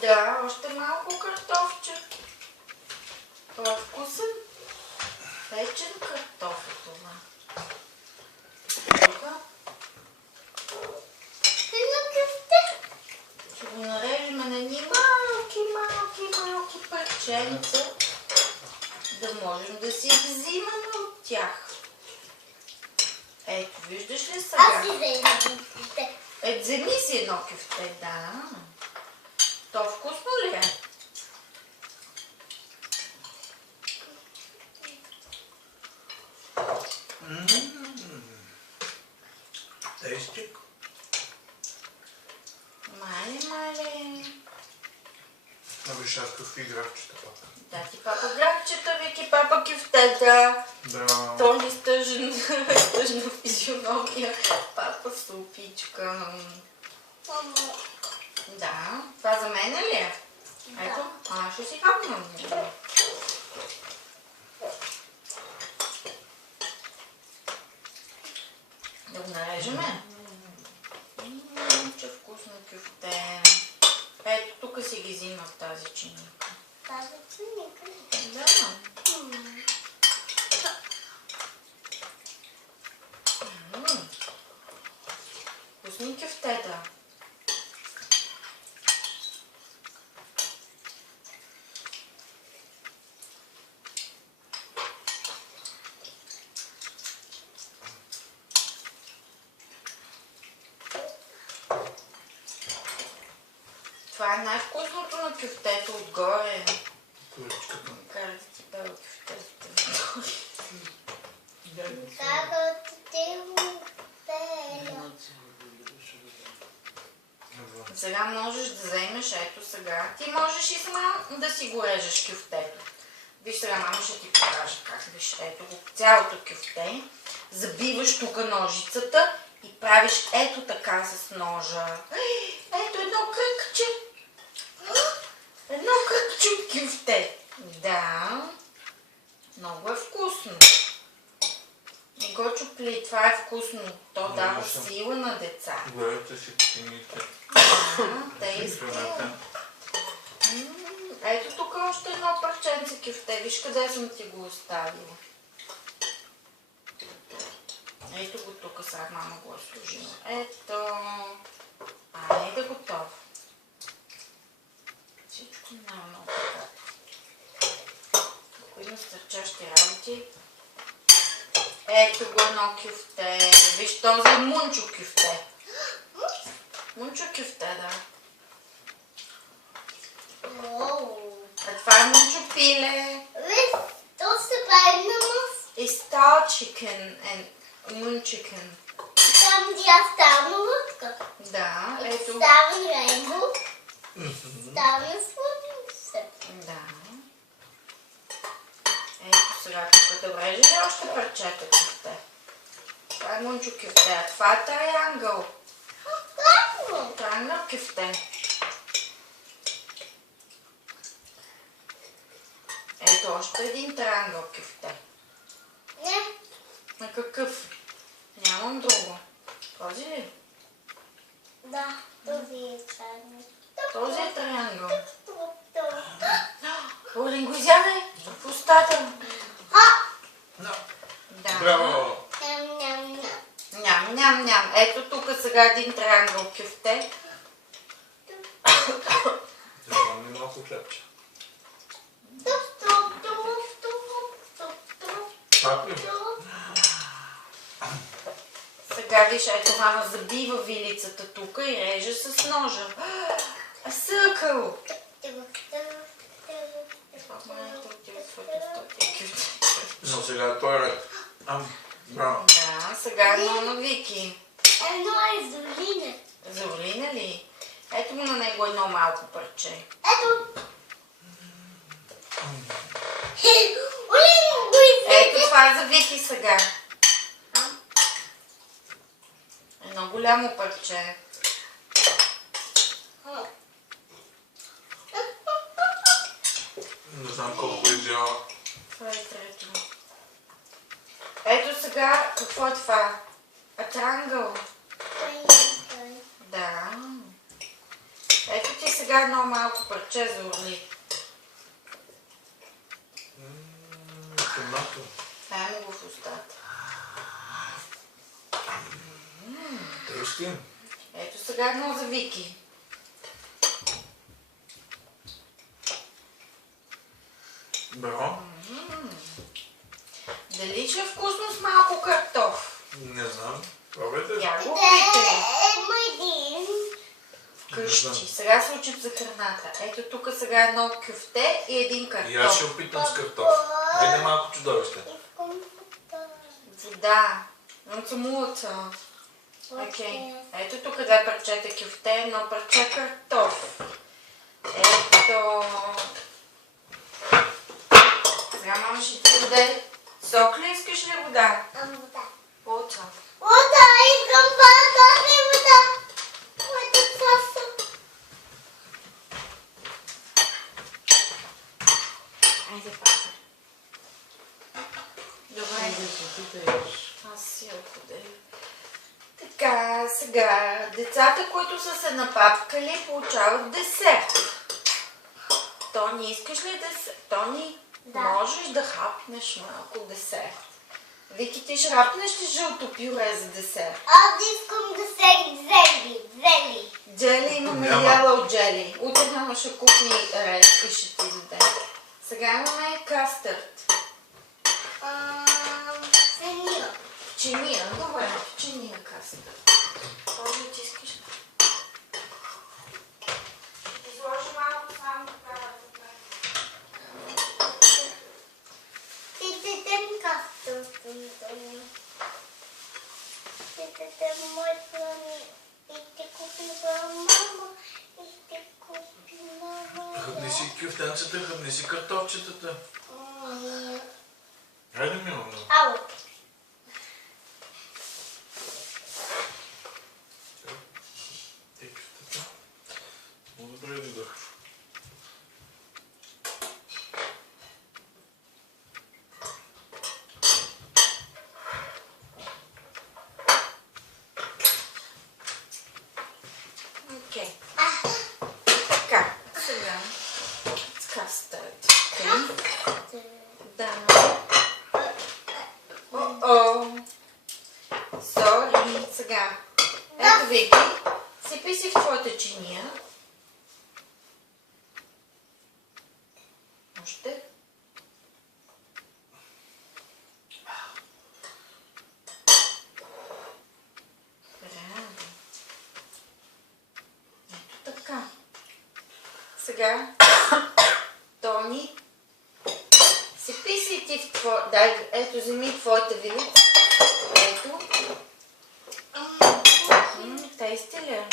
Да, още малко картофче. Това е вкусен. Печен картоф е това. Тук. Ще го нарежем на едни малки парченца, да можем да си взимаме от тях. Ето, виждаш ли сега? Аз си взема кюфте. Ето, вземи си едно кюфте, да. То вкусно ли е? Тестик. Мале. Виж аз какви графчета пак. Да, ти папа графчета, Вики, папа кюфтета. Да. Тони стъжна физиономия. Папа супичка. Да, това за мен ли е? Ето, аз ще си хапнам. Да го нарежеме? Че вкусно кюфте. Ето, тук си ги взима в тази чиника. Тази чиника ли? Да. Вкусни кюфтета. Това е най-вкусното на кюфтето отгоре. Куричката. Кара да ти пева кюфтето. Сега можеш да вземеш, ето сега. Ти можеш и сама да си го режеш кюфтето. Виж сега, мама ще ти покажа как. Виж, ето го, цялото кюфте. Забиваш тук ножицата и правиш ето така с ножа. Ето едно кръгче. Едно кръгче от кюфте. Да. Много е вкусно. Не го чупли, това е вкусно. То дава сила на деца. Гледайте си птините. Те искат. Ето тук още едно парченце кюфте. Виж къде съм ти го оставила. Ето го тук, сега мама го е сложила. Ето. Айде готов. Всичко много така. Ако има стърчащи работи. Ето го едно кюфте. Виж, този е мунчо кюфте. Мунчо кюфте, да. А това е мунчо пиле. Виж, то се прави на мъс. И star chicken and moon chicken. Там тя става лътка. Да, ето. Става рейнбо. Става слънце. Да. Ето сега тук да вреже ли още парчета кюфте? Това е мунчо кюфте, а това е триангъл. Правилно. Триангъл кюфте. Ето още един триангъл кюфте. Не. На какъв? Нямам друго. Този ли? Да, този е черный. Този е триангъл. Олин го изяде в устата. Да. Браво! Ням. Ето тук сега един триангъл кюфте. Вземаме малко хлебче. Пак ли? Сега виж, ето мама забива вилицата тук и реже с ножа. А съркъл! Но сега той е ред. Браво. Да, сега едно на Вики. Едно е Зорина. Зорлина ли? Ето му на него едно малко парче. Ето. Олин го изяде. Ето това е за Вики сега. Едно голямо парче. Не знам колко изява. Това е трето. Ето сега, какво е това? Атрангъл. Да. Ето ти сега сега едно малко парче за Орли. Томато. Дай го в устата. Тъщи. Ето сега едно за Вики. Браво. Дали ще е вкусно с малко картоф? Не знам. Пробвайте. Я го Де опитам. е мой ден? Къщи. Сега се учим за храната. Ето тук сега едно кюфте и един И аз ще картоф. опитам с картоф. Хайде малко чудовище. Искам вода. Вода. Муца. Окей. Ето тук две парчета кюфте, едно парче картоф. Ето. Сега мама ще ти даде. Сок ли искаш ли вода? Вода. Вода. Вода, искам вода и вода. Вода също. Айде, папа. Добре. Аз си я отходя. Така, сега, децата, които са се напапкали, получават десерт. Тони, искаш ли десерт? Тони, Да. можеш да хапнеш малко десерт. Вики, ти ще хапнеш ли жълто пюре за десерт? Аз искам да се зели. Джели, имаме Няма. яла от джели. Утре мама ще купи ред и ще ти даде. Сега имаме кастърд. Сения. Чиния, добре, чиния кастърд. Този ти искаш ли? Ще изложи малко само така. Титетем кастъм. Титетем мой плани. И те купи за мама. И те купи на мама. Хъбни си кюфтенцата, хъбни си картофчетата. Хайде, мило. Ау. Те кюфтета. Много добре дойдох. Окей. Така, сега с кастърд. Окей. Да. О-о. Сори. Сега. Ето Вики. Сипи си в твоята чиния. Още. Браво. Ето така. Сега. Тони. Сипи си ти в твоя... Дай, ето, вземи твоята вилица. Ето. Тейсти ли е?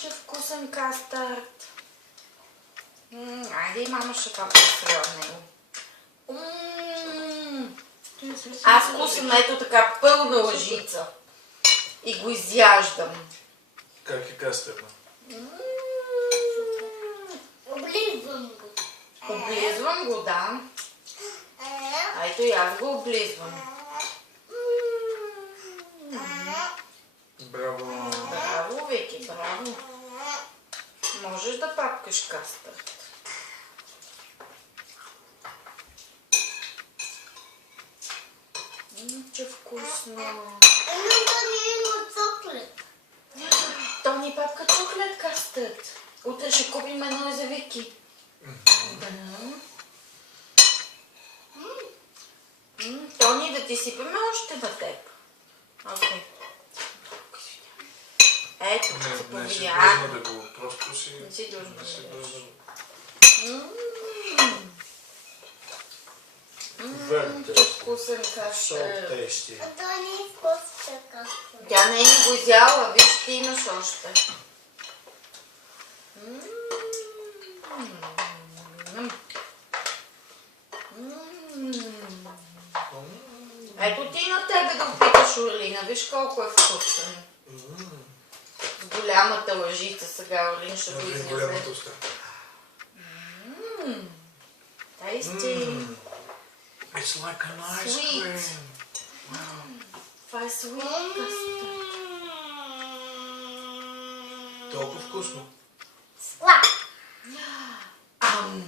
Че вкусен кастърд. Айде и мама ще папа от него. Аз вкусвам ето така пълна лъжица. И го изяждам. Как е кастърна? Облизвам го. Облизвам го, да. Ето и аз го облизвам. Браво. Браво, Вики, браво. Можеш да папкаш кастърд. Че вкусно. Има чоклет. Тони папка чоклет кастърд. Утре ще купим едно и за Вики. Да. Тони, да ти сипеме още на теб. Окей. Ето, се Не си повлия. длъжна да го просто си... Не си длъжна Не си да ядеш. длъжна. Че вкусен So кастърд. tasty. Това не е вкусно както. Тя не е ни го изяла, виж, ти имаш още. Ето ти на тебе да опиташ, Орлина, виж колко е вкусен. С голямата лъжица сега, Орлин ще го Може и изяде. голямата уста. Tasty. It's like an ice Sweet. cream. Това е sweet кастърд. Толкова вкусно. Сладко. Ам.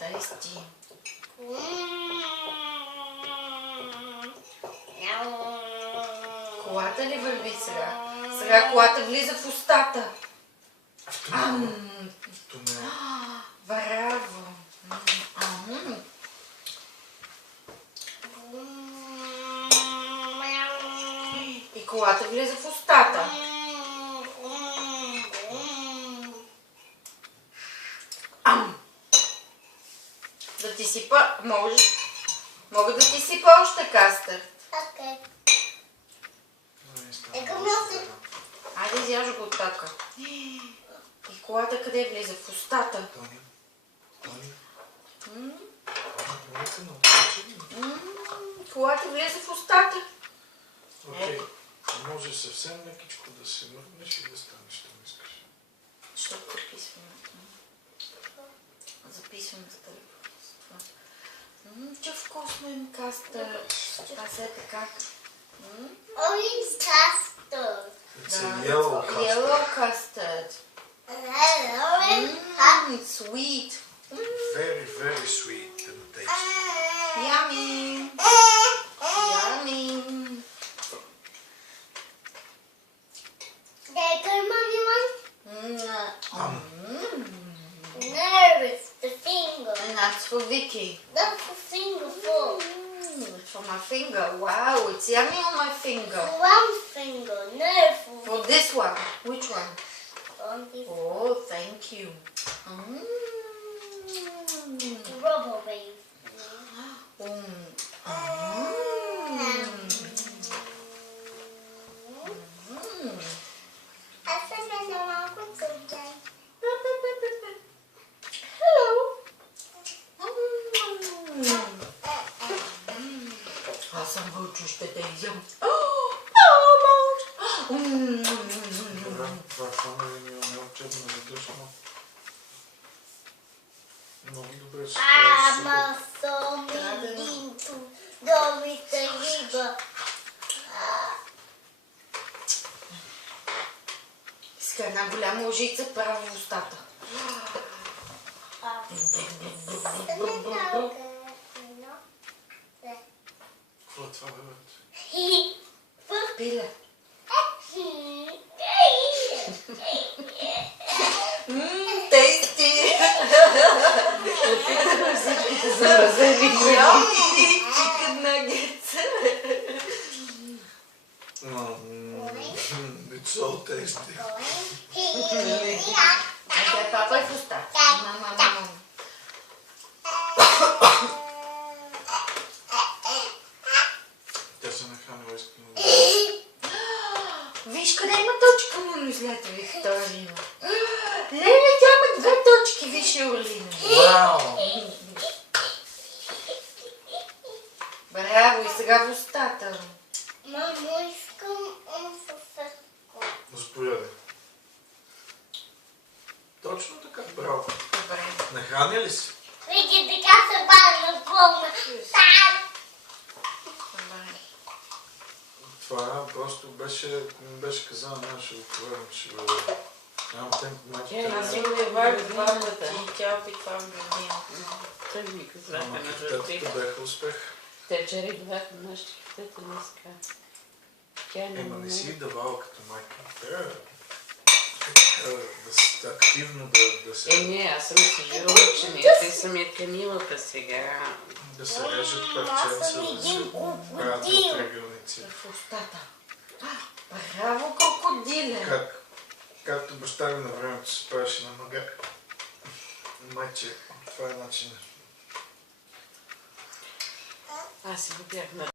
Тайсти. Колата ли върви сега? Сега колата влиза в устата. В тунела. В тунела. Браво. Ам. И колата влиза в устата. Ам. Да ти сипа, можеш. Мога да ти сипа още кастърд. Окей. Не става Нека много носи. сега. Айде, изяж го така. И колата къде влиза? В устата. Тони. Тони. М, Нека научи. м, Колата влиза в устата. Окей. Може съвсем лекичко да се мърнеш и да станеш, що искаш. Ще подписваме. Записвам за телефона. Че вкусно им кастърд. Това се е така. М, Orange custard. It's a yellow custard. Yellow custard. Orange Sweet. Very, very sweet and tasty. Yummy. Yummy. There, mommy one. Nervous, the finger. And that's for Vicky. That's the finger for. It's for my finger. Wow, it's yummy on my finger. One finger, nervous. For this one. Which one? On this Oh, thank you. rubber band. I said I know I could sometime. Hello. Аз съм вълчо, ще те изям. Добре, това хвана и ми е много черно задушно. Много добре се Ама съм into добрите риба. Иска една голяма лъжица право в устата. Какво е това, бе? Пиле. Тейсти! Опитаме всичките замразени храни. Чикен нагетс. It's so tasty. Айде, папа е в устата. Мама. Тя се нахранила искрено. Виж къде има точка, му излята Виктория. Леле, тя има две точки, виж Орлина. Вау! Браво, и сега в устата. Мамо, искам съседко. Заповядай. Точно така, браво. Добре. Нахраня ли си? Види, така се бавя пълна. Добре. Това просто беше казано, нямаше го проверям, че ще бъде. Нямам темпо Аз майка. им левах два пъти и тя опитвам градина. Той ми казаха Ама на китетата жълтите. бяха успех. Те вчера гледаха нашите китета днеска. Тя не Ема не си може. давала като майка. Трябва активно да се... Не, аз съм се живала, че не те съм я канила сега. Да се режат парченца, да се правят от регионици. В устата. Браво, крокодиле. Както баща ми на времето се правеше на нога. Майче, това е начинът. Аз си го бях на